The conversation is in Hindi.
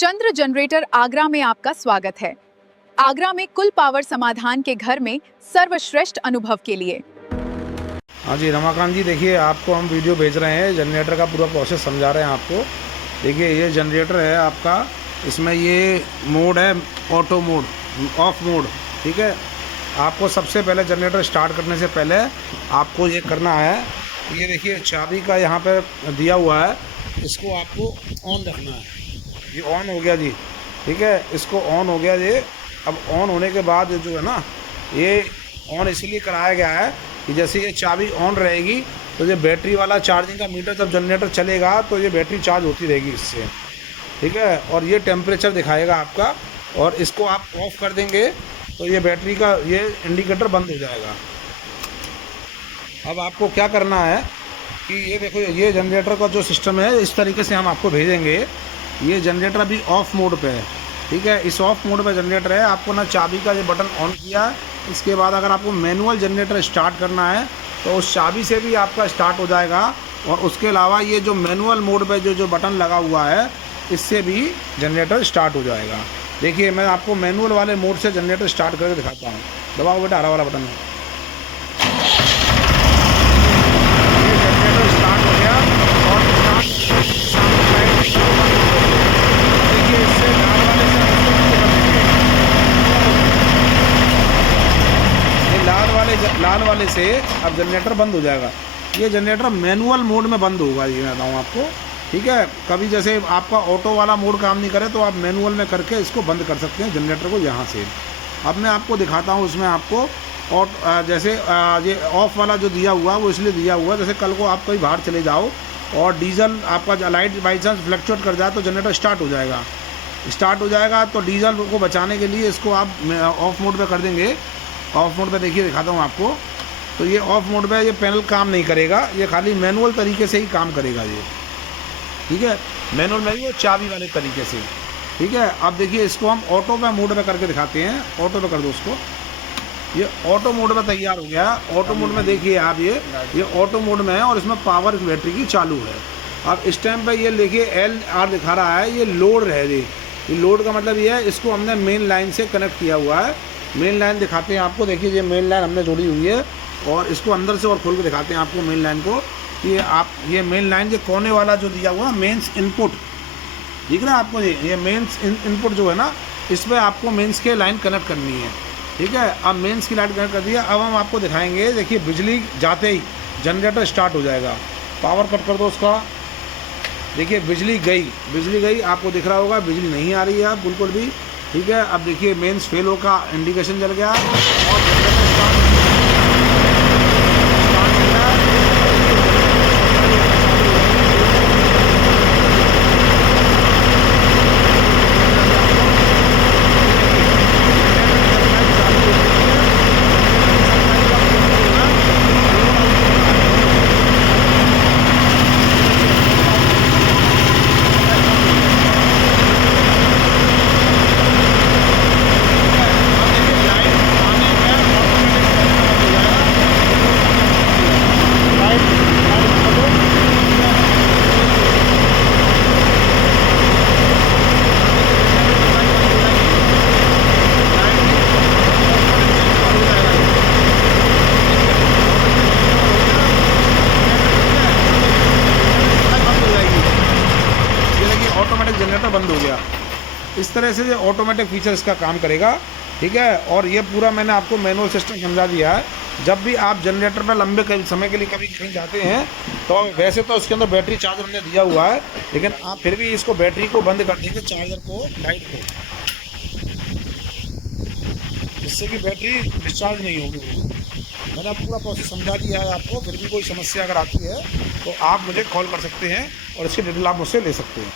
चंद्र जनरेटर आगरा में आपका स्वागत है। आगरा में कुल पावर समाधान के घर में सर्वश्रेष्ठ अनुभव के लिए। हाँ जी रमाकांत जी, देखिए आपको हम वीडियो भेज रहे हैं, जनरेटर का पूरा प्रोसेस समझा रहे हैं आपको। देखिए ये जनरेटर है आपका, इसमें ये मोड है ऑटो मोड, ऑफ मोड। ठीक है, आपको सबसे पहले जनरेटर स्टार्ट करने से पहले आपको ये करना है, ये देखिए चाबी का यहाँ पे दिया हुआ है, इसको आपको ऑन रखना है। ये ऑन हो गया जी, ठीक है, इसको ऑन हो गया ये। अब ऑन होने के बाद जो है ना, ये ऑन इसलिए कराया गया है कि जैसे ये चाबी ऑन रहेगी तो ये बैटरी वाला चार्जिंग का मीटर जब जनरेटर चलेगा तो ये बैटरी चार्ज होती रहेगी इससे। ठीक है, और ये टेम्परेचर दिखाएगा आपका, और इसको आप ऑफ़ कर देंगे तो ये बैटरी का ये इंडिकेटर बंद हो जाएगा। अब आपको क्या करना है कि ये देखो, ये जनरेटर का जो सिस्टम है इस तरीके से हम आपको भेजेंगे। ये जनरेटर अभी ऑफ मोड पे है, ठीक है, इस ऑफ मोड पे जनरेटर है। आपको ना चाबी का ये बटन ऑन किया, इसके बाद अगर आपको मैनुअल जनरेटर स्टार्ट करना है तो उस चाबी से भी आपका स्टार्ट हो जाएगा, और उसके अलावा ये जो मैनुअल मोड पे जो बटन लगा हुआ है इससे भी जनरेटर स्टार्ट हो जाएगा। देखिए मैं आपको मैनुअल वाले मोड से जनरेटर स्टार्ट करके दिखाता हूँ। दबाओ बेटा हरा वाला बटन। ये जनरेटर स्टार्ट हो गया, और देखिए इससे लाल वाले से अब जनरेटर बंद हो जाएगा। ये जनरेटर मैनुअल मोड में बंद होगा, ये मैं बताऊँ आपको। ठीक है, कभी जैसे आपका ऑटो वाला मोड काम नहीं करे तो आप मैनुअल में करके इसको बंद कर सकते हैं जनरेटर को यहाँ से। अब मैं आपको दिखाता हूँ उसमें आपको, और जैसे ये ऑफ वाला जो दिया हुआ है वो इसलिए दिया हुआ है, जैसे कल को आप कहीं बाहर चले जाओ और डीजल आपका लाइट बाई चांस फ्लक्चुएट कर जाए तो जनरेटर स्टार्ट हो जाएगा। तो डीजल को बचाने के लिए इसको आप ऑफ मोड पे कर देंगे। ऑफ मोड पे देखिए दिखाता हूँ आपको, तो ये ऑफ मोड पे ये पैनल काम नहीं करेगा, ये खाली मैनुअल तरीके से ही काम करेगा ये। ठीक है, मैनुअल में वो चाबी वाले तरीके से। ठीक है, अब देखिए इसको हम ऑटो पे मोड पे करके दिखाते हैं। ऑटो पे कर दो उसको, ये ऑटो मोड में तैयार हो गया। ऑटो मोड में देखिए आप, ये ऑटो मोड में है और इसमें पावर बैटरी की चालू है। अब इस टाइम पे ये देखिए LR दिखा रहा है, ये लोड है। ये लोड का मतलब ये है, इसको हमने मेन लाइन से कनेक्ट किया हुआ है। मेन लाइन दिखाते हैं आपको, देखिए ये मेन लाइन हमने जोड़ी हुई है, और इसको अंदर से और खोल के दिखाते हैं आपको मेन लाइन को। ये मेन लाइन ये कोने वाला जो दिया हुआ मेंस इनपुट दिख रहा है आपको, ये मेंस इनपुट जो है ना, इस पर आपको मेंस के लाइन कनेक्ट करनी है। ठीक है, अब मेंस की लाइट कनेक्ट कर दिया। अब हम आपको दिखाएंगे, देखिए बिजली जाते ही जनरेटर स्टार्ट हो जाएगा। पावर कट कर दो उसका, देखिए बिजली गई, आपको दिख रहा होगा बिजली नहीं आ रही है अब बिल्कुल भी। ठीक है, अब देखिए मेंस फेल हो का इंडिकेशन जल गया, और जनरेटर स्टार्ट हो गया। ऑटोमेटिक जनरेटर बंद हो गया। इस तरह से ये ऑटोमेटिक फीचर इसका काम करेगा। ठीक है, और ये पूरा मैंने आपको मैनुअल सिस्टम समझा दिया है। जब भी आप जनरेटर पर लंबे समय के लिए कभी कहीं जाते हैं तो वैसे तो उसके अंदर बैटरी चार्ज हमने दिया हुआ है, लेकिन आप फिर भी इसको बैटरी को बंद कर देंगे, चार्जर को, लाइट को, जिससे कि बैटरी डिस्चार्ज नहीं होगी। मैंने पूरा प्रोसेस समझा दिया है आपको। फिर भी कोई समस्या अगर आती है तो आप मुझे कॉल कर सकते हैं और इसकी डिटेल आप मुझसे ले सकते हैं।